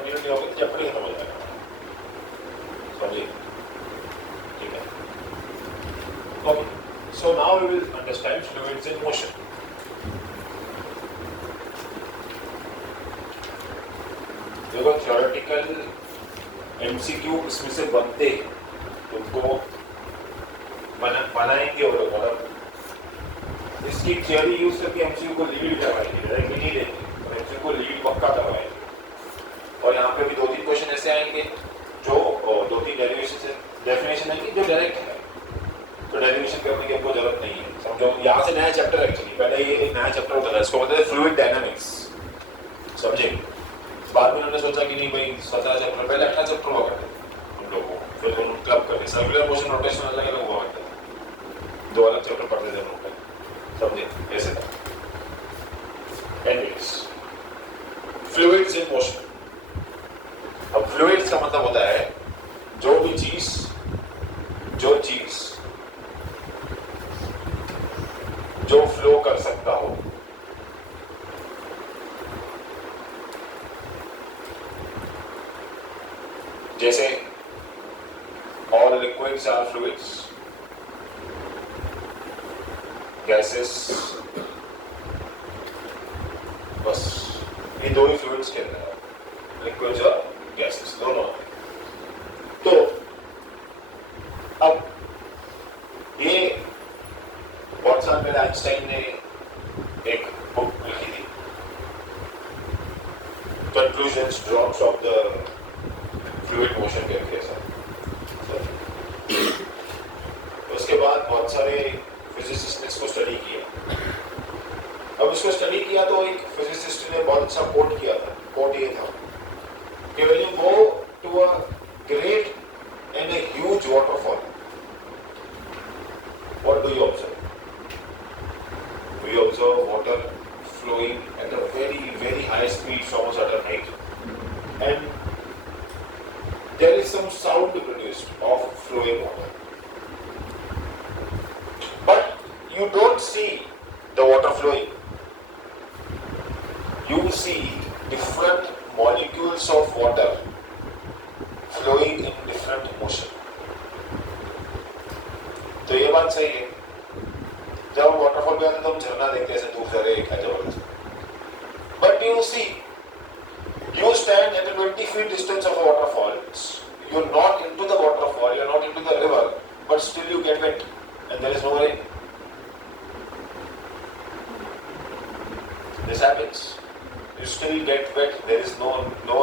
Continue नहीं होगी chapter खत्म हो जाएगा, समझिए, ठीक है। Okay, so now we will understand fluids in motion. देखो थ्योरेटिकल एमसीक्यू इसमें से बनते हैं, तुमको बनाएंगे वो लोग, मतलब इसकी थियोरी यूज करके एमसीक्यू को लीड करवाएंगे, डायरेक्टली नहीं देंगे और एमसीक्यू को लीड पक्का करवाएंगे। और यहाँ पे भी 2-3 क्वेश्चन ऐसे आएंगे जो 2-3 डेफिनेशन आएंगी जो डायरेक्ट है, तो डेरिवेशन करने की आपको जरूरत नहीं है। समझो यहाँ से नया चैप्टर, एक्चुअली पहले ये एक नया चैप्टर होता है, इसको बोलते हैं फ्लूइड डायनामिक्स, समझे। बाद में उन्होंने सोचा कि नहीं भाई 17 चैप्टर, पहले 18 चैप्टर हुआ करते हम लोगों को, फिर दोनों क्लब करके सर्कुलर मोशन रोटेशन अलग अलग हुआ करते थे, 2 अलग चैप्टर पढ़ते थे हम लोग, समझे, ऐसे था। Anyways, fluids in motion. अब फ्लूइड्स का मतलब होता है जो चीज जो फ्लो कर सकता हो, जैसे all liquids are fluids, gases, बस ये दो ही फ्लूइड्स के अंदर है, लिक्विड्स और गैसेस दोनों। तो अब ये बहुत साल पहले आइंस्टाइन ने एक बुक लिखी थी, conclusions drops of the fluid motion करके, ऐसा। उसके बाद बहुत सारे फिजिसिस्ट ने इसको स्टडी किया। अब इसको स्टडी किया तो एक फिजिसिस्ट ने बहुत अच्छा कोट किया था, कोट ये था कि when you go to a great and a huge waterfall, what do you observe? We observe water flowing at a very, very high speed from a certain height, and there is some sound produced of flowing water. But you don't see the water flowing. You see different molecules of water flowing in different motion. तो ये बात सही है। जब हम waterfall पे आते तो हम झरना देखते हैं, दूर से एक है जबरदस्त। But you see, you stand at a 20 feet distance of a waterfall. You're not into the waterfall, you're not into the river, but still you get wet, and there is no rain. This happens. You still get wet. There is no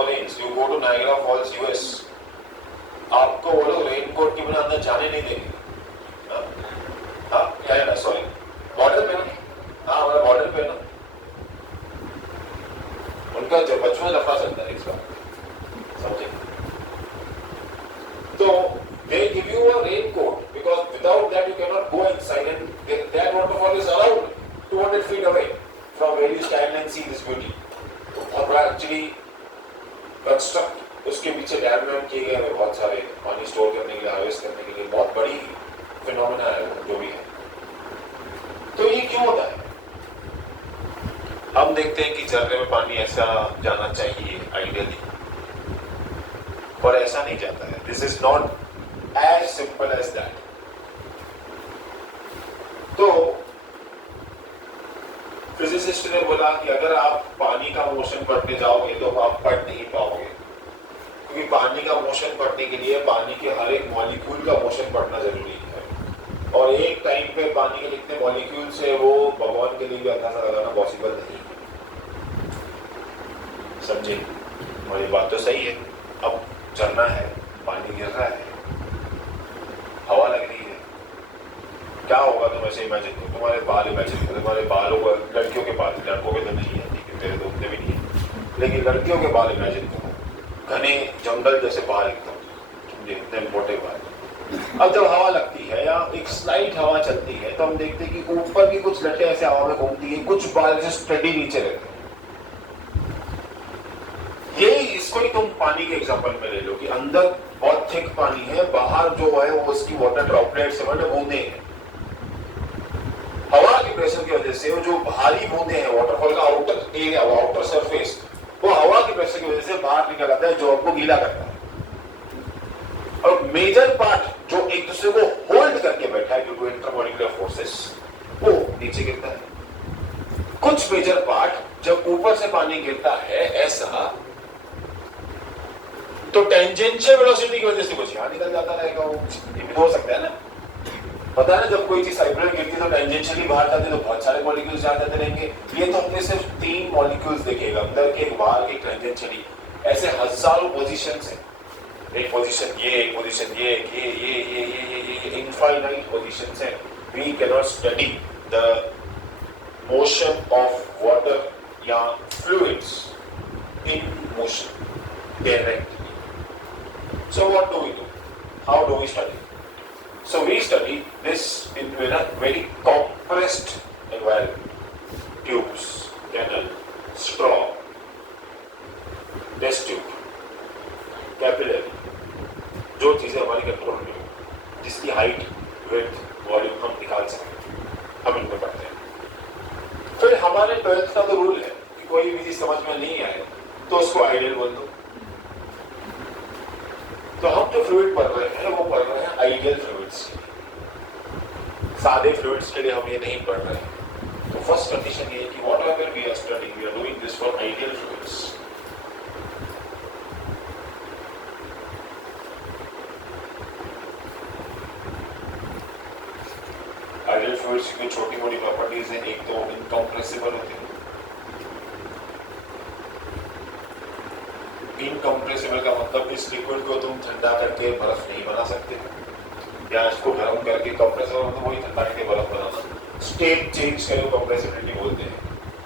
rains. You go to Niagara Falls, US. आपको वो लोग raincoat के बिना अंदर जाने नहीं देंगे। हाँ क्या है ना, सॉरी, बॉर्डर पे ना, हाँ हमारा बॉर्डर पे ना, उनका जब बचपन लफड़ा चलता है इस बार, समझे। तो they give you a raincoat because without that you cannot go inside, and that waterfall is around 200 feet away from where you stand and see this beauty. तो बहुत बड़ा एक्चुअली कंस्ट्रक्ट उसके पीछे डैम किए गए हैं, बहुत सारे पानी स्टोर करने के लिए, हार्वेस्ट करने के लिए, बहुत बड़ी फिनोमेना है जो भी है। तो ये क्यों होता है? हम देखते हैं कि झरने में पानी ऐसा जाना चाहिए आइडियली, पर ऐसा नहीं जाता है। This is not as simple as that. तो फिजिसिस्ट ने बोला कि अगर आप पानी का मोशन पढ़ने जाओगे तो आप पढ़ नहीं पाओगे, क्योंकि पानी का मोशन पढ़ने के लिए पानी के हर एक मॉलिक्यूल का मोशन पढ़ना जरूरी है, और एक टाइम पे पानी के जितने मॉलिक्यूल्स है वो भगवान के लिए भी अंदाजा लगाना पॉसिबल नहीं है, समझे। और ये बात तो सही है। अब झरना है, पानी गिर रहा है, हवा लग रही है, क्या होगा तुम ऐसे इमेजिन करो, तुम्हारे बाल इमेजिन करो, तुम्हारे बालों को, लड़कियों के बाल, लड़कों के तो नहीं है, ठीक है, तेरे तो उतने भी नहीं है, लेकिन लड़कियों के बाल इमेजिन करो, घने जंगल जैसे बाल एकदम, इतने मोटे बाल। अब जब हवा लगती है या एक स्लाइट हवा चलती है तो हम देखते हैं कि ऊपर की कुछ लटें ऐसे हवा में घूमती है, कुछ बाल ऐसे स्टडी नीचे रहते हैं। ये इसको ही तुम पानी के एग्जांपल में ले लो कि अंदर बहुत थिक पानी है, बाहर जो है वो उसकी वाटर ड्रॉपलेट्स है, बूंदे हैं। हवा के प्रेशर की वजह से वो जो भारी बूंदे हैं, वाटरफॉल का आउटर एरिया, आउटर सरफेस, वो हवा के प्रेशर की वजह से बाहर निकल आता है, जो आपको गीला करता है। और मेजर पार्ट जो एक दूसरे को होल्ड करके बैठा है ड्यू टू इंटरमॉलिक्यूलर फोर्सेस, वो नीचे गिरता है। कुछ मेजर पार्ट जब ऊपर से पानी गिरता है ऐसा, तो टेंजेंशियल वेलोसिटी की वजह से कुछ यहां निकल जाता रहेगा, वो ये भी हो सकता है ना। पता है ना, जब कोई चीज साइक्लोइड गिरती है तो टेंजेंशियली बाहर जाते तो बहुत सारे मॉलिक्यूल्स जा जाते रहेंगे। ये तो हमने सिर्फ 3 मॉलिक्यूल्स देखेगा, अंदर के बाहर के टेंजेंशियली, ऐसे हजारों पोजीशंस हैं। एक पोजीशन ये, एक पोजीशन ये इनफाइनाइट पोजीशंस हैं। We can not study the motion of water या fluids in motion directly. So what do we do? How do we study? So we study this in a very compressed environment. Tubes, canal, straw, test tube, capillary, जो चीजें हमारी control में हो, जिसकी height, width, volume हम निकाल सकें, हम इनको पढ़ते हैं। फिर हमारे 12th का तो रूल है कि कोई भी चीज समझ में नहीं आए तो उसको आइडियल बोल दो। तो हम जो फ्लूइड पढ़ रहे हैं वो पढ़ रहे हैं आइडियल फ्लूइड्स। सादे फ्लूइड्स के लिए हम ये नहीं पढ़ रहे हैं। तो फर्स्ट कंडीशन ये है कि whatever we are studying, we are doing this for ideal fluids. Ideal fluids की छोटी मोटी प्रॉपर्टीज हैं। एक तो इनकम्प्रेसिबल होते हैं। इनकम्प्रेसिबल का मतलब इस लिक्विड को तुम ठंडा करके बर्फ नहीं बना सकते, या इसको गर्म करके कंप्रेसिबल मतलब वही ठंडा करके बर्फ बनाना, स्टेट चेंज करो कंप्रेसिबिलिटी बोलते हैं।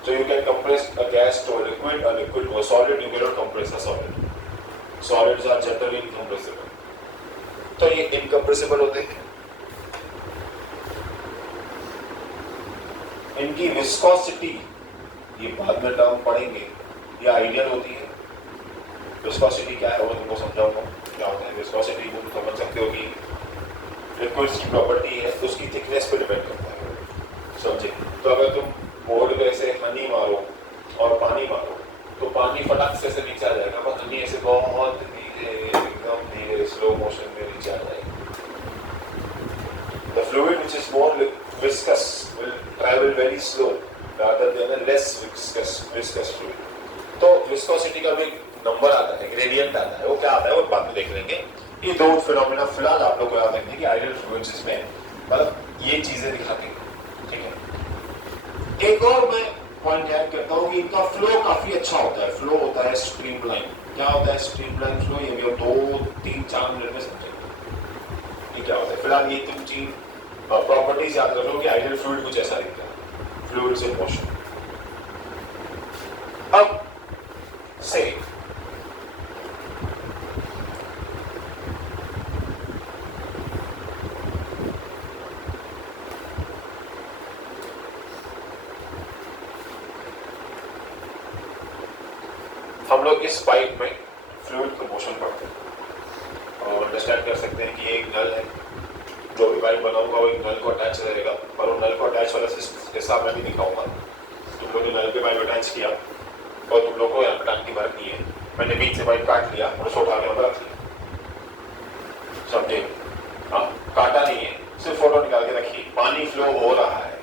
So you can compress a gas to a liquid to a solid, you can not compress a solid. Solids are generally incompressible. तो ये इनकम्प्रेसिबल होते हैं। इनकी विस्कोसिटी, ये बाद में टर्म पढ़ेंगे, ये आइडियल होती है। विस्कोसिटी क्या है वो तुमको समझाऊंगा क्या होता है। विस्कोसिटी तुम समझ सकते हो कि लिक्विड्स की प्रॉपर्टी है, तो उसकी थिकनेस पे डिपेंड करता है, समझे। तो अगर तुम बोर्ड पे ऐसे हनी मारो और पानी मारो तो पानी फटाक से नीचे आ जाएगा, पर हनी ऐसे बहुत धीरे, एकदम धीरे, स्लो मोशन में नीचे आ जाएगा। The fluid which is more viscous will travel very slow rather than a less viscous fluid। तो विस्कोसिटी का भी नंबर आता है, ग्रेडियंट आता है, वो क्या आता है वो बाद में देख लेंगे। ये दो फिनोमेना फिलहाल आप लोग को याद रखने की आइडियल फ्लूइड्स में मतलब ये चीजें दिखाते हैं, ठीक है। एक और मैं पॉइंट ऐड करता हूँ कि इनका फ्लो काफी अच्छा होता है। फ्लो होता है स्ट्रीमलाइन। क्या होता है स्ट्रीमलाइन फ्लो? ये भी हम 2, 3, 4 मिनट में समझेंगे ये क्या होता है। फिलहाल ये 3 प्रॉपर्टीज याद रख लो कि आइडियल फ्लूइड कुछ ऐसा दिखता है, फ्लूइड्स इन मोशन। अब से हम लोग इस पाइप में फ्लूइड का मोशन पढ़ते हैं और अंडरस्टैंड कर सकते हैं कि ये एक नल है। जो भी पाइप बनाऊंगा वो एक नल को अटैच रहेगा, पर वो नल को अटैच वाला हिसाब मैं नहीं दिखाऊंगा। तुम लोग ने नल पे पाइप अटैच किया और तुम लोग को यहाँ पे टांकी भर नहीं है, मैंने बीच से पाइप काट लिया और उसको उठा के अंदर रख लिया, समझे। हाँ, काटा नहीं है, सिर्फ फोटो निकाल के रखिए। पानी फ्लो हो रहा है,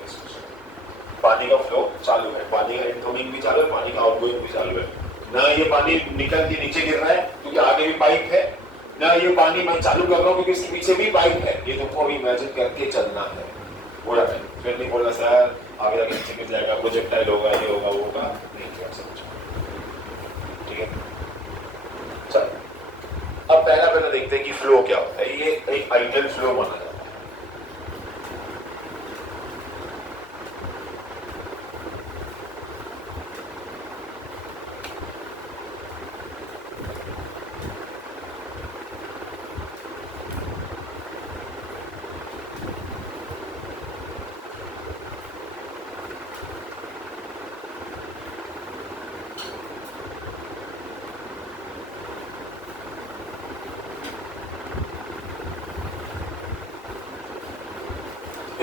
पानी का फ्लो चालू है, पानी का इनकमिंग भी चालू है, पानी का आउटगोइंग भी चालू है। ना ये पानी निकल के नीचे गिर रहा है क्योंकि आगे भी पाइप है, ना ये पानी मैं चालू कर रहा हूँ क्योंकि इसके पीछे भी पाइप है। ये तुमको अभी इमेजिन करके चलना है पूरा टाइम। फिर नहीं बोलना सर आगे जाके नीचे गिर जाएगा, प्रोजेक्टाइल होगा, ये होगा, वो होगा, नहीं किया समझो, ठीक है। चलो अब पहला देखते हैं कि फ्लो क्या होता है। ये एक आइडियल फ्लो माना जाता है।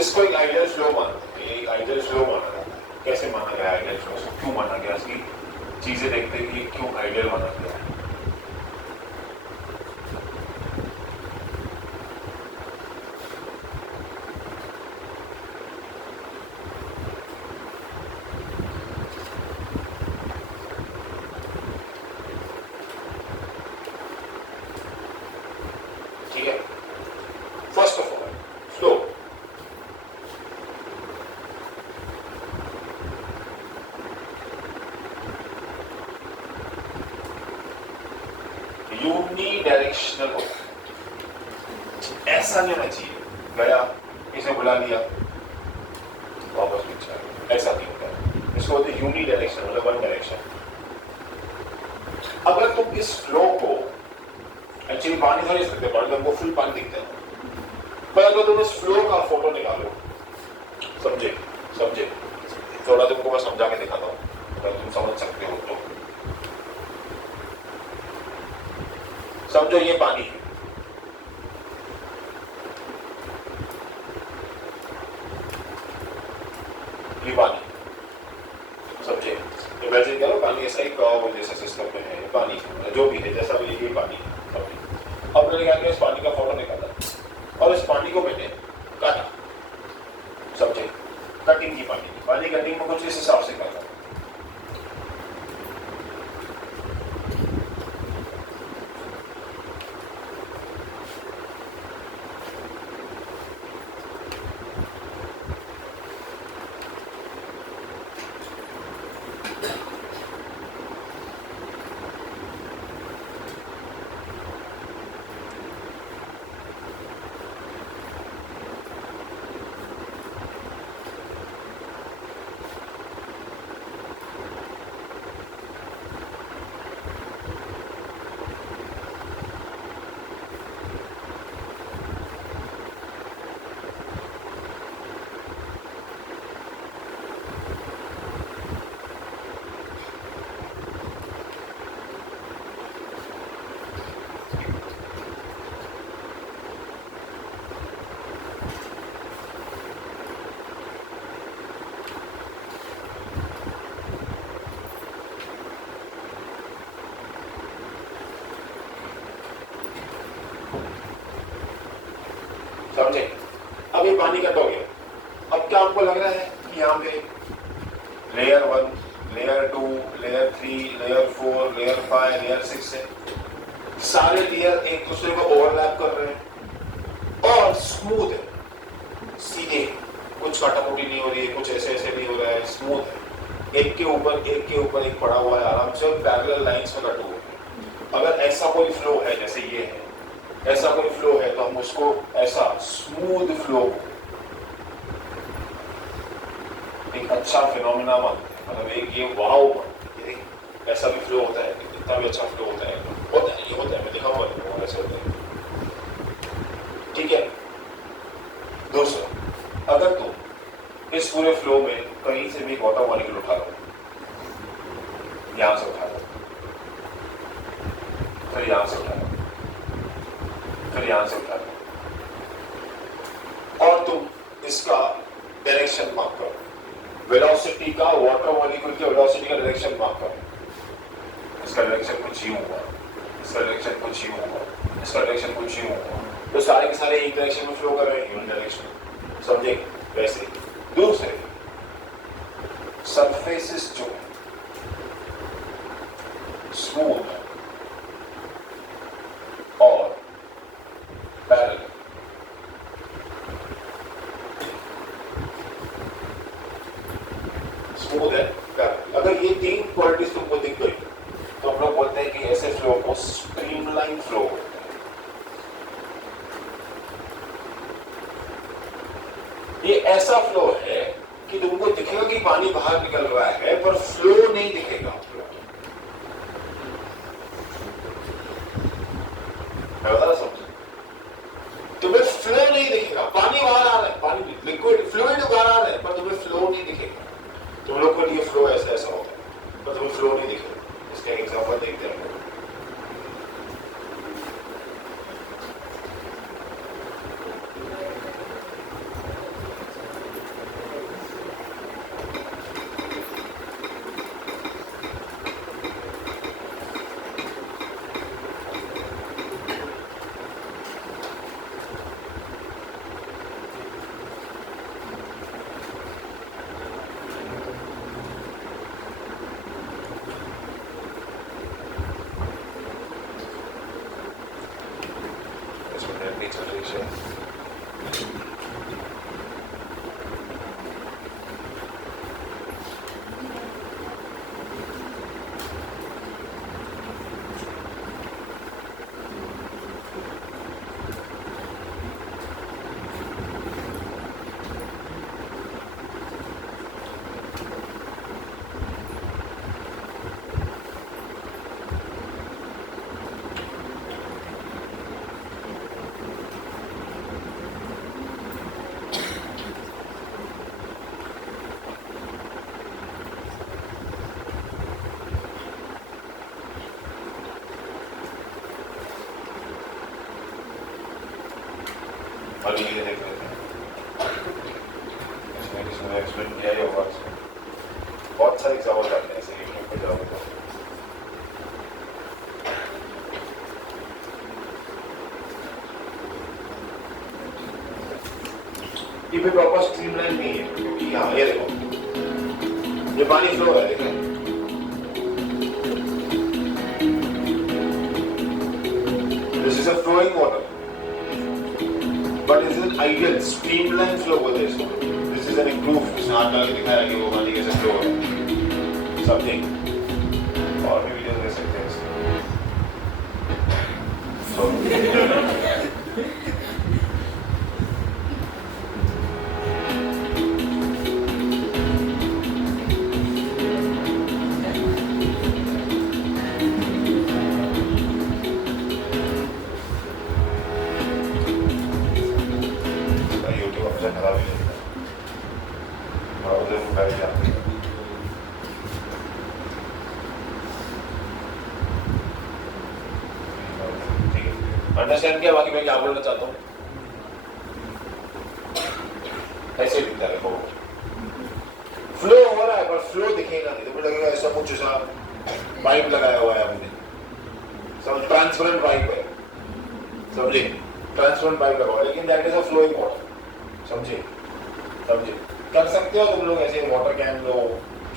इसको एक आइडियल फ्लो मानते हैं। एक आइडियल फ्लो माना जाता है। कैसे माना गया आइडियल फ्लो? क्यों माना गया? इसकी चीजें देखते हैं कि क्यों आइडियल बना गया है। ठीक है, first of all flow. Unidirectional होता है, ऐसा नहीं होना चाहिए गया इसे बुला लिया वापस पीछे आ गया, ऐसा नहीं होता है। इसको बोलते हैं यूनिडायरेक्शन, मतलब वन डायरेक्शन। अगर तुम इस फ्लो को एक्चुअली पानी थोड़ी सकते, पानी तुमको फुल पानी दिखता है, पर अगर तुम इस फ्लो का फोटो निकालो, समझे समझे, थोड़ा तुमको मैं समझा के दिखाता हूँ, अगर तुम समझ सकते हो तो। समझो ये पानी है, ये पानी, समझे, इमेजिन करो पानी ऐसा ही कर्व जैसे सिस्टम में है, पानी जो भी है जैसा भी ये पानी है, समझे। अब मैंने क्या किया, इस पानी का फोटो निकाला और इस पानी को मैंने काटा, समझे, कटिंग की पानी कटिंग में कुछ इस हिसाब से काटा। समझे, अब ये पानी कट हो गया। अब क्या आपको लग रहा है कि यहाँ पे layer 1, layer 2, layer 3, layer 4, layer 5, layer 6 है, सारे लेयर एक दूसरे को ओवरलैप कर रहे हैं और स्मूथ है, सीधे, कुछ काटाकुटी नहीं हो रही है, कुछ ऐसे ऐसे नहीं हो रहा है, स्मूथ है, एक के ऊपर एक पड़ा हुआ है, आराम से पैरेलल लाइंस में कट हुए हैं। अगर ऐसा कोई फ्लो है जैसे ये है, ऐसा कोई फ्लो है तो हम उसको ऐसा स्मूथ फ्लो एक अच्छा फिनोमेना मानते हैं, मतलब एक ये वाव मानते हैं, ऐसा भी फ्लो होता है, इतना भी अच्छा फ्लो होता है, ये होता है, मैं दिखाऊंगा ऐसे होता है। ठीक है, दूसरा, अगर तुम इस पूरे फ्लो में कहीं से भी वाटर मॉलिक्यूल उठा लो, यहां से उठा लो, फिर यहां से उठा लो, फिर यहां से उठा लो, और तुम इसका डायरेक्शन मार्क करो, वेलोसिटी का, वाटर मॉलिक्यूल के वेलोसिटी का डायरेक्शन मार्क करो। इसका डायरेक्शन कुछ यूं हुआ, इसका डायरेक्शन कुछ यूं हुआ, इसका डायरेक्शन कुछ यूं हुआ, तो सारे के सारे एक डायरेक्शन में फ्लो कर रहे हैं, यूनिट डायरेक्शन, समझे। वैसे दूसरे सरफेसेस जो स्मूथ और पैरेलल, स्मूथ है पैरेलल, अगर ये तीन क्वालिटीज तुमको दिख गई तो हम लोग बोलते हैं कि ऐसे फ्लो को स्ट्रीमलाइन फ्लो बोलते हैं। ये ऐसा फ्लो है कि तुमको दिखेगा कि पानी बाहर निकल रहा है पर फ्लो नहीं दिखेगा। तुम्हें फ्लो नहीं दिखेगा, पानी बाहर आ रहा है, पानी लिक्विड फ्लूइड बाहर आ रहा है पर तुम्हें फ्लो नहीं दिखेगा। तुम लोग को लिए फ्लो ऐसा ऐसा होता है पर तुम्हें फ्लो नहीं दिखेगा। इसका एग्जांपल देखते हैं। एक्सप्लेन किया ही होगा उसमें, बहुत सारे एग्जाम्पल आते हैं ऐसे यूट्यूब पे जाओगे तो। ये भी प्रॉपर स्ट्रीमलाइन नहीं है क्योंकि यहाँ ये देखो, ये पानी फ्लो है, देखो this is a flowing water, but is an ideal streamline flow बोलते हैं इसको। दिस इज एन इम्प्रूव, इसमें हाथ डाल के दिखाया कि वो पानी कैसे फ्लो है, समथिंग। और भी वीडियोस देख सकते हैं इसमें। खराब ही लगता है, उधर बैठ जाते हैं। अंडरस्टैंड किया? बाकी मैं क्या बोलना चाहता हूँ, ऐसे दिखता है, देखो फ्लो हो रहा है पर फ्लो दिखेगा नहीं, तो लगेगा ऐसा कुछ ऐसा पाइप लगाया हुआ है हमने, सब ट्रांसपेरेंट पाइप है, समझे, ट्रांसपेरेंट पाइप लगा हुआ है, लेकिन that is a flowing water, समझे, समझे। कर सकते हो तुम लोग ऐसे, वाटर कैन लो,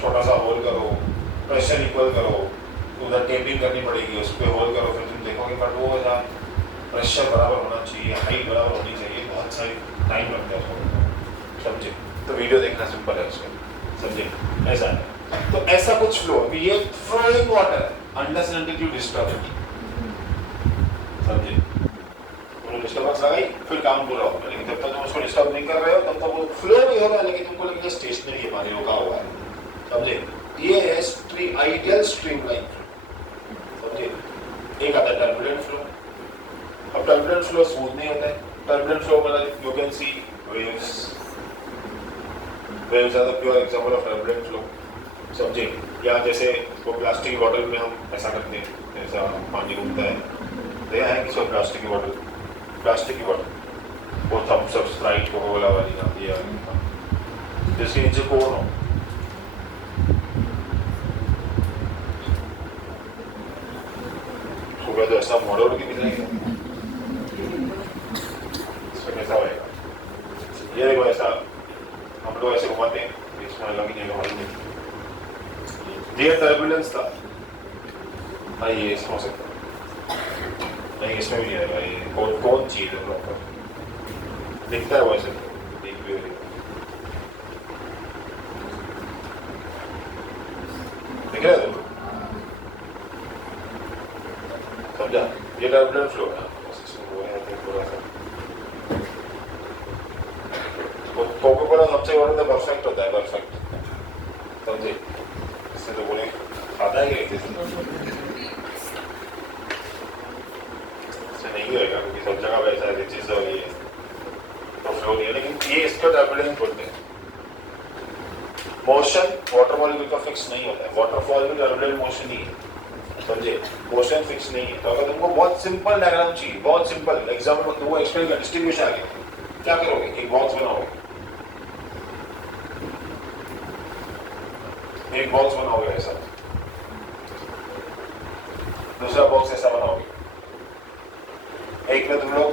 छोटा सा होल करो, प्रेशर इक्वल करो, उधर टेपिंग करनी पड़ेगी, उस पर होल करो, फिर तुम देखोगे, बट वो ऐसा प्रेशर बराबर होना चाहिए, हाइट बराबर होनी चाहिए, बहुत सारी टाइम लगता है उसको, समझे। तो वीडियो देखना सिंपल है उसमें, समझे, ऐसा है। तो ऐसा कुछ फ्लो, ये फ्लोइंग वाटर है, unless and until you disturb it, समझे। डिस्टर्बेंस लगाई फिर काम पूरा होगा, लेकिन जब तक तुम उसको डिस्टर्ब नहीं कर रहे हो तब तक वो फ्लो नहीं हो रहा है, लेकिन तुमको लगेगा स्टेशनरी है, पानी रुका हुआ है, समझे। ये है आइडियल स्ट्रीमलाइन फ्लो, समझे। एक आता है टर्बुलेंट फ्लो। अब टर्बुलेंट फ्लो स्मूथ नहीं होता है, टर्बुलेंट फ्लो मतलब you can see waves, waves are the pure example of turbulent flow, समझे। या जैसे वो प्लास्टिक की बॉटल में हम ऐसा करते हैं, ऐसा पानी घूमता है, देखा है किसी प्लास्टिक की बॉटल, प्लास्टिक की बॉटल, वो थम्स अप, स्प्राइट, कोका-कोला वाली आती है, जिसके नीचे कोन हो, सुबह तो ऐसा मोड़ोड़ के निकलेंगे, इसमें कैसा होएगा, ये देखो ऐसा हम लोग ऐसे घुमाते हैं, इसमें अलग ही नहीं घुमाई नहीं, ये टर्बुलेंस था, हाँ ये इसमें हो सकता है, नहीं इसमें भी नहीं आएगा, ये कौन चीज है प्रॉपर दिखता है वैसे, देख भी दिख रहा है तुमको, समझा। ये टर्बुलेंट फ्लो है, वो है थोड़ा सा, कोका-कोला सबसे बड़ा परफेक्ट होता है, परफेक्ट, समझे। इससे तो बोले खाता है कि नहीं होगा, क्योंकि सब जगह वैसा है, चीज हो गई है तो फ्लो नहीं है, लेकिन ये इसका टर्बुलेंस बोलते हैं। मोशन वाटर मॉलिक्यूल का फिक्स नहीं होता है, वाटरफॉल में टर्बुलेंट मोशन ही है, समझे, मोशन फिक्स नहीं है। तो अगर तुमको बहुत सिंपल डायग्राम चाहिए, बहुत सिंपल एग्जाम्पल, वो एक्सप्लेन कर डिस्ट्रीब्यूशन आगे क्या करोगे, एक बॉक्स बनाओगे, एक बॉक्स बनाओगे ऐसा, दूसरा बॉक्स ऐसा बनाओगे, एक में तुम लोग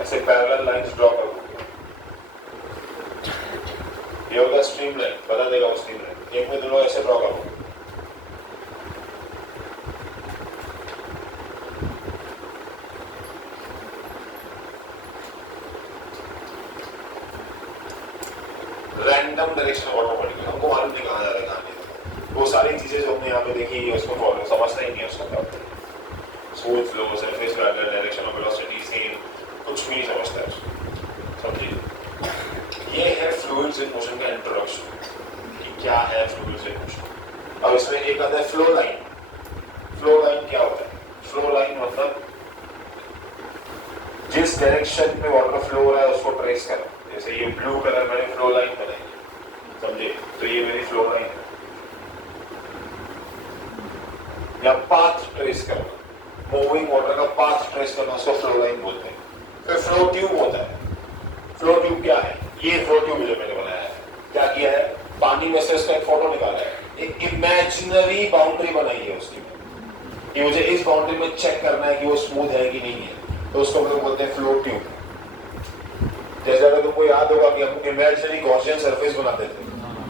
ऐसे पैरेलल लाइंस ड्रॉ करोगे, ये होगा स्ट्रीमलाइन, बता देगा वो स्ट्रीमलाइन। एक में तुम लोग ऐसे ड्रॉ करोगे, रैंडम डायरेक्शन वाटर मॉलिक्यूल, हमको मालूम नहीं कहाँ जा रहा है, कहाँ नहीं, वो सारी चीजें जो हमने यहाँ पे देखी उसको फॉलो समझना ही नहीं है, उसका क्या smooth flow, surface parallel, direction of velocity, same, कुछ भी नहीं समझता है, समझिए। ये है फ्लूइड्स इन मोशन का इंट्रोडक्शन, कि क्या है फ्लूइड्स इन मोशन। अब इसमें एक आता है फ्लो लाइन। फ्लो लाइन क्या होता है? फ्लो लाइन मतलब जिस डायरेक्शन में वाटर फ्लो हो रहा है उसको ट्रेस करो, जैसे ये ब्लू कलर मैंने फ्लो लाइन बनाई, समझे, तो ये मेरी फ्लो लाइन है, या पाथ ट्रेस करना, मूविंग वाटर का पाथ ट्रेस करना, उसको फ्लो लाइन बोलते हैं, फिर फ्लो ट्यूब होता है। फ्लो ट्यूब क्या है? ये फ्लो ट्यूब जो मैंने बनाया है, क्या किया है, पानी में से उसका एक फोटो निकाला है, एक इमेजिनरी बाउंड्री बनाई है उसकी, कि मुझे इस बाउंड्री में चेक करना है कि वो स्मूथ है कि नहीं है, तो उसको हम लोग बोलते हैं फ्लो ट्यूब। जैसे अगर तुमको याद होगा कि हम इमेजिनरी गॉसियन सरफेस बनाते थे,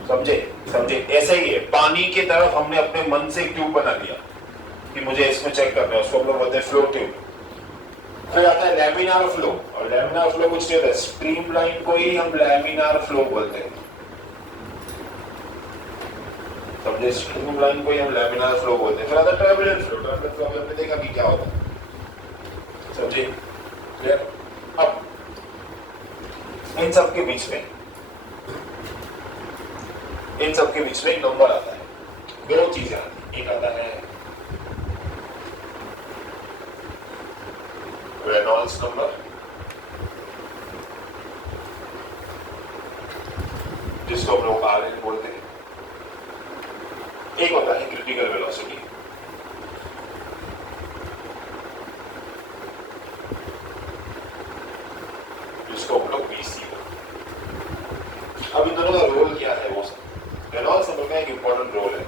समझे, ऐसे ही है, पानी की तरफ हमने अपने मन से एक ट्यूब बना दिया कि मुझे इसमें चेक करना है, उसको हम लोग बोलते हैं फ्लो ट्यूब। फिर आता है लैमिनार फ्लो, और लैमिनार फ्लो कुछ नहीं होता, स्ट्रीमलाइन को ही हम लैमिनार फ्लो बोलते हैं, समझे, स्ट्रीमलाइन को ही हम लैमिनार फ्लो बोलते हैं। फिर आता है टर्बुलेंट फ्लो, टर्बुलेंट फ्लो हमने देखा कि क्या होता है, समझे, क्लियर। अब इन सब के बीच में एक नंबर आता है, दो चीजें आती है, एक आता है रेनॉल्ड्स नंबर, जिसको हम लोग RL बोलते हैं, एक होता है क्रिटिकल वेलोसिटी, जिसको हम लोग VC। अब इन दोनों का रोल क्या है, वो रेनॉल्ड्स नंबर का एक इंपॉर्टेंट रोल है।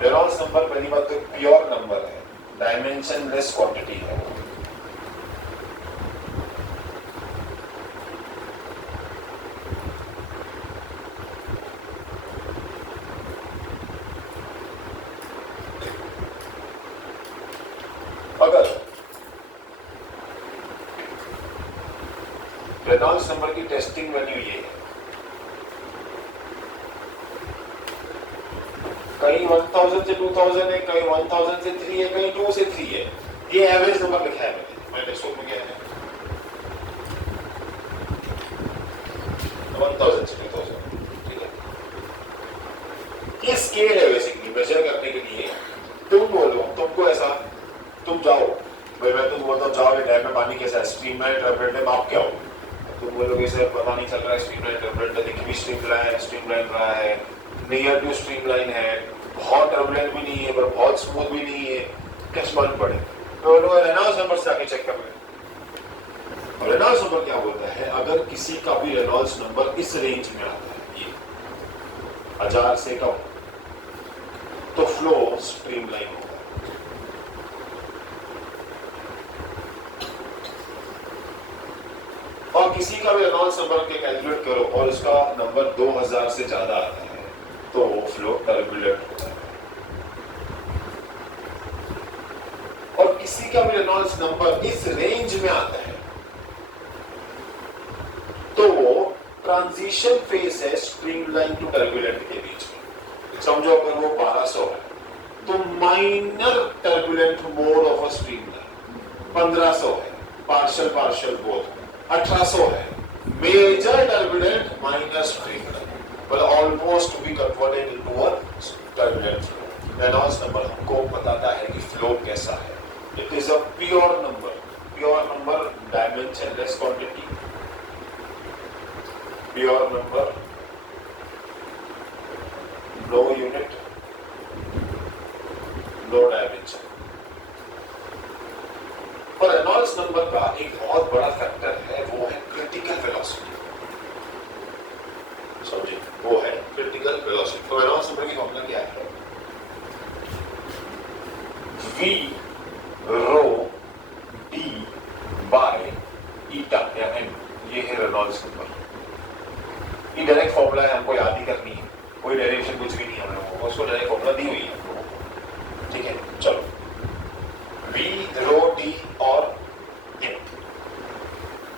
रेनॉल्ड्स नंबर पहली बात तो प्योर नंबर है, डायमेंशनलेस क्वांटिटी है। अगर रेनॉल्ड्स नंबर की टेस्टिंग वैल्यू ये है, कहीं 1000 से 2000 है, कहीं 1000 से 3 है, कहीं 2 से 3 है, ये एवरेज नंबर लिखा है मैंने टेक्स्ट बुक में, क्या है 1000 से 2000, ठीक है। ये स्केल है बेसिकली मेजर करने के लिए। तुम बोलो, तुमको ऐसा, तुम जाओ भाई, मैं तुम बोलता हूँ जाओ ये डैम में पानी कैसा है, स्ट्रीमलाइन टर्बुलेंट है, माप क्या हो, तुम बोलोगे सर पता नहीं चल रहा है, स्ट्रीमलाइन टर्बुलेंट है, देखिए भी स्ट्रीमलाइन रहा है, नियर टू स्ट्रीमलाइन है, बहुत टर्बुलेंट भी नहीं है पर बहुत स्मूथ भी नहीं है, कैसे मालूम पड़े, तो लोग रेनॉल्ड्स नंबर से आके चेक कर लें। और रेनॉल्ड्स नंबर क्या बोलता है, अगर किसी का भी रेनॉल्ड्स नंबर इस रेंज में आता है, ये 1000 से कम, तो फ्लो स्ट्रीमलाइन होगा। और किसी का भी रेनॉल्ड्स नंबर के कैलकुलेट करो और उसका नंबर 2000 से ज्यादा आता है, तो फ्लो टर्बुलेंट होता है। और किसी का भी रेनॉल्ड्स नंबर इस रेंज में आता है, तो वो ट्रांजिशन फेज है स्ट्रीमलाइन टू टर्बुलेंट के बीच में। समझो अगर वो 1200 है, तो minor turbulent mode of a streamline 1500 है, पार्शियल बोथ 1800 है, major turbulent minus streamline, but almost to be converted into a turbulent flow. Reynolds number हमको बताता है कि फ्लो कैसा है। It is a pure number, dimensionless quantity, pure number, no unit, no dimension। और Reynolds number का एक बहुत बड़ा फैक्टर है, वो है क्रिटिकल वेलोसिटी, समझे, वो है क्रिटिकल वेलोसिटी। तो रेनॉल्ड्स नंबर की फॉर्मूला क्या है, V rho D by eta या M, ये है रेनॉल्ड्स नंबर। ये डायरेक्ट फॉर्मूला है, हमको याद ही करनी है, कोई डेरिवेशन कुछ भी नहीं है हम लोगों को, उसको डायरेक्ट फॉर्मूला दी हुई है, ठीक है। चलो V रो D और M।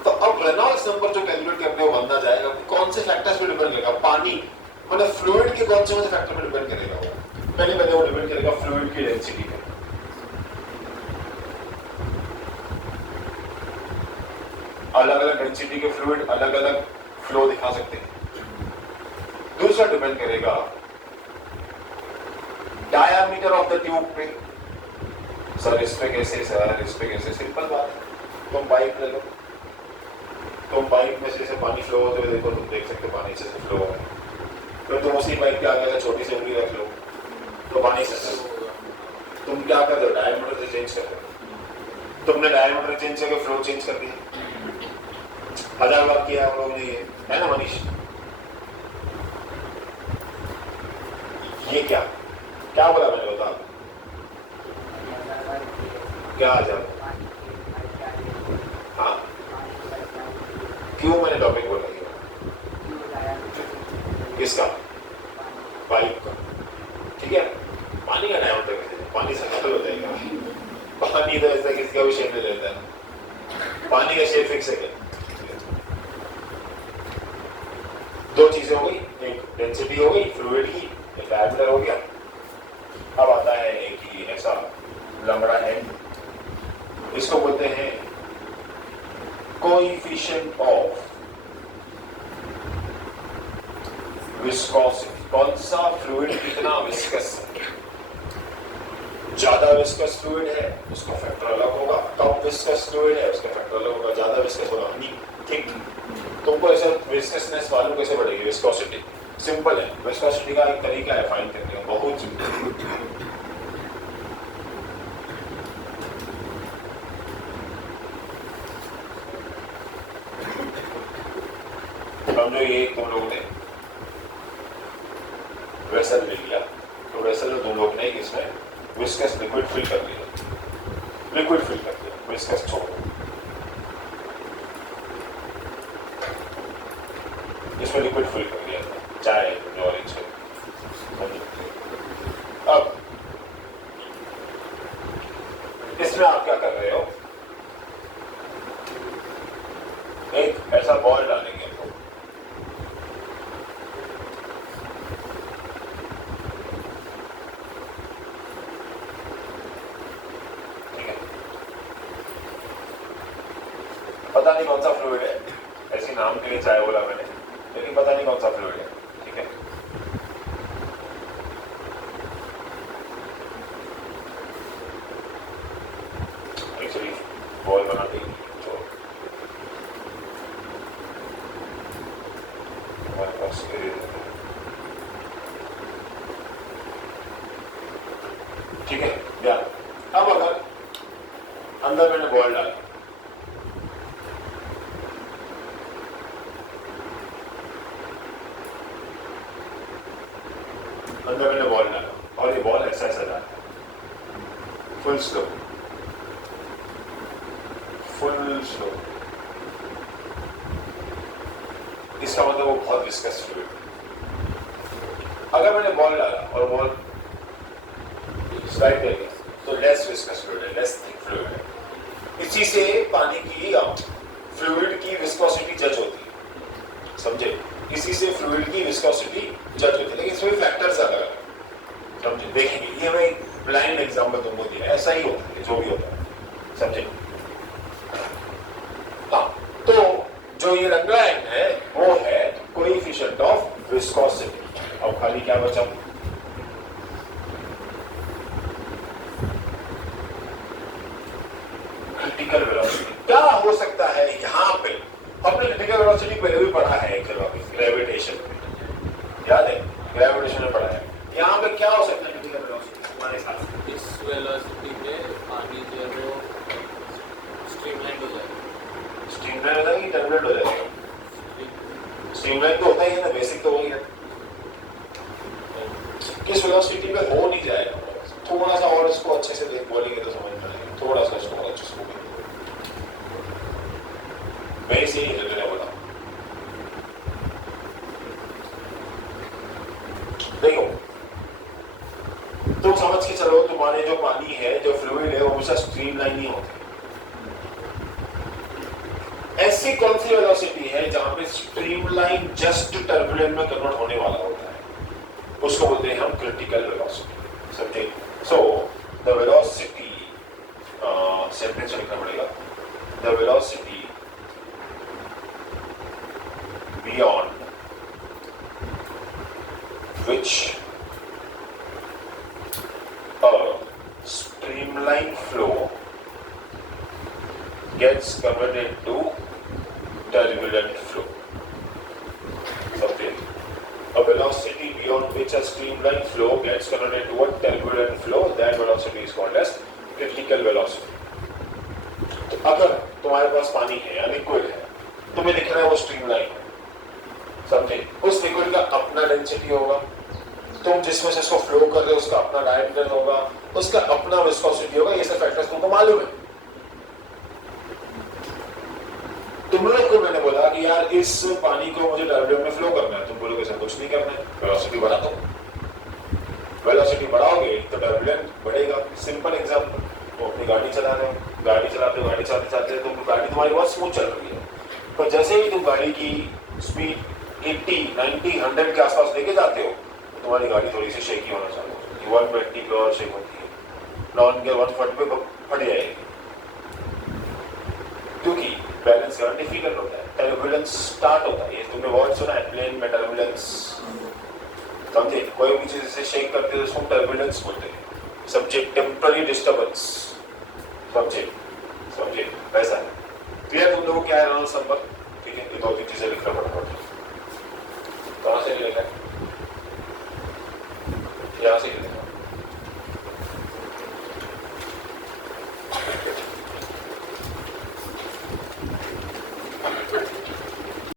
तो अब रेनॉल्ड्स नंबर जो कैलकुलेट करने को बनना जाएगा, कौन से फैक्टर्स पे डिपेंड करेगा, पानी मतलब फ्लूइड के कौन से फैक्टर पे डिपेंड करेगा, पहले वो डिपेंड करेगा फ्लूइड की डेंसिटी पे। अलग अलग डेंसिटी के फ्लूइड अलग अलग फ्लो दिखा सकते हैं। दूसरा डिपेंड करेगा डायामीटर ऑफ द ट्यूब पे, सर इस पे कैसे, सर इस पे कैसे, सिंपल बात है, तुम पाइप ले लो, तुम पाइप में से पानी फ्लो होते हुए देखो, तुम देख सकते हो पानी से फ्लो हो रहा है, तो तुम उसी पाइप के आगे छोटी सी उंगली रख लो तो पानी से तुम क्या कर दो, डायमीटर से चेंज कर दो, तुमने डायमीटर चेंज करके फ्लो चेंज कर दिया, 1000 बार किया हम लोग ने, ये है ना मनीष? ये क्या क्या बोला मैंने, बता क्या आ जाए? हाँ, क्यों मैंने टॉपिक बोला? किसका? पाइप का। ठीक है, पानी का टाइम तक पानी से खत्म हो जाएगा। पानी तो ऐसा किसी का भी शेप ले लेता है, पानी का शेप फिक्स है। दो चीजें हो गई, एक डेंसिटी हो गई फ्लूइड की, एक डायमीटर हो गया। अब आता है एक ही ऐसा लंबड़ा एंड, इसको बोलते हैं कोएफिशिएंट ऑफ विस्कोसिटी। कौन सा फ्लूइड कितना विस्कस है? ज्यादा विस्कस फ्लूइड है उसका फैक्टर अलग होगा, कम विस्कस फ्लूइड है उसका फैक्टर अलग होगा। ज्यादा विस्कस होगा ठीक। तुमको ऐसा विस्कसनेस मालूम कैसे पड़ेगी? विस्कोसिटी सिंपल है, विस्कोसिटी का एक तरीका है फाइंड करने का, बहुत सिंपल। समझो ये तुम लोगों ने वेसल ले लिया, तो वेसल में तुम लोग ने इसमें विस्कस लिक्विड फिल कर दिया, लिक्विड फिल कर दिया, विस्कस छोड़ दो, इसमें लिक्विड फिल कर दिया, चाय ऑरेंज है। अब इसमें आप क्या कर रहे हो? एक ऐसा बॉल डालेंगे हम लोग, ठीक है? पता नहीं कौन सा फ्लूइड है, ऐसे नाम के लिए चाय बोला मैंने, लेकिन पता नहीं कौन सा फ्लूइड है, ठीक है? एक्चुअली बॉल बनाते ही तो हमारे पास ठीक है ध्यान। अब अगर अंदर मैंने बॉल डाला, अंदर मैंने बॉल डाला और ये बॉल ऐसा ऐसा डाला, फुल स्लो, फुल स्लो, इसका मतलब वो बहुत विस्कस फ्लूइड। अगर मैंने बॉल डाला और बॉल स्लाइड कर गया तो लेस विस्कस फ्लूइड है, लेस थिक फ्लूइड है। इसी से पानी की फ्लूइड की विस्कोसिटी जज होती है, समझे? इसी से फ्लूइड की विस्कोसिटी जज होती है, लेकिन इसमें फैक्टर्स अलग है, समझे? देखेंगे, ये मैं ब्लाइंड एग्जांपल तुमको दिया, ऐसा ही होता है जो भी होता है, समझे? हाँ, तो जो ये रंगा एंड है वो है कोएफिशिएंट ऑफ विस्कोसिटी। अब खाली क्या बचा? Critical velocity. क्या हो सकता है यहाँ पे? हमने क्रिटिकल वेलोसिटी पहले भी पढ़ा है एक जगह पे, ग्रेविटेशन में, याद है? ग्रेविटेशन में पढ़ा है। यहाँ पे क्या हो सकता है क्रिटिकल वेलोसिटी हमारे साथ? इस वेलोसिटी पे पानी जो है वो स्ट्रीमलाइन हो जाएगा। स्ट्रीमलाइन हो जाएगी, टर्बुलेंट हो जाएगा? स्ट्रीमलाइन तो होता ही है ना, बेसिक तो वही है। किस वेलोसिटी पे हो नहीं जाएगा? थोड़ा सा और इसको अच्छे से देख बोलेंगे तो समझ में आएगा, थोड़ा सा इसको और अच्छे से बोलेंगे। मैं से ही है बोला, देखो तुम समझ के चलो, तुम्हारे जो पानी है, जो फ्लूइड है, वो हमेशा स्ट्रीमलाइन नहीं होती। ऐसी कौन सी वेलोसिटी है जहां पे स्ट्रीमलाइन जस्ट टर्बुलेंट में कन्वर्ट होने वाला होता है? उसको बोलते हैं हम क्रिटिकल वेलोसिटी, समझे? सो द वेलोसिटी, सेंटेंस लिखना पड़ेगा, the velocity beyond which a streamline flow gets converted to turbulent flow. Okay. A velocity beyond which a streamline flow gets converted to a turbulent flow, that velocity is called as critical velocity. तो अगर तुम्हारे पास पानी है या liquid है, तुम्हें दिख रहा है वो स्ट्रीमलाइन है, समझे? उस लिक्विड का अपना डेंसिटी होगा, तुम जिसमें से इसको फ्लो कर रहे हो उसका अपना डायमीटर होगा, उसका अपना विस्कोसिटी होगा, ये सब फैक्टर्स तुमको मालूम है। तुम लोग को मैंने बोला कि यार इस पानी को मुझे टर्बुलेंट में फ्लो करना है, तुम बोलोगे सर कुछ नहीं करना है, वेलोसिटी बढ़ा दो। वेलोसिटी बढ़ाओगे तो टर्बुलेंट बढ़ेगा। सिंपल एग्जांपल, तो अपनी गाड़ी चला रहे हो, गाड़ी चलाते चलाते तुम गाड़ी तुम्हारी बहुत स्मूथ चल रही है, पर जैसे ही तुम गाड़ी की स्पीड 80, 90, 100 के आसपास लेके जाते हो तो तुम्हारी गाड़ी थोड़ी सी शेकी होना चालू होती है, 120 पे और शेक होती है, नॉन गियर 140 पे फट जाएगी, क्योंकि बैलेंस करना डिफिकल्ट होता है, टर्बुलेंस स्टार्ट होता है। ये तुमने बहुत सुना है प्लेन में टर्बुलेंस, समझे? कोई भी चीज से शेक करते हैं उसको टर्बुलेंस बोलते हैं, सब्जेक्ट टेम्पररी डिस्टर्बेंस, समझे वैसा है। क्लियर तुम लोगों क्या है रेनॉल्ड्स नंबर? ठीक है, ये 2-3 चीजें लिखना फटाफट। कहाँ से लिखा है? यहाँ से लिखा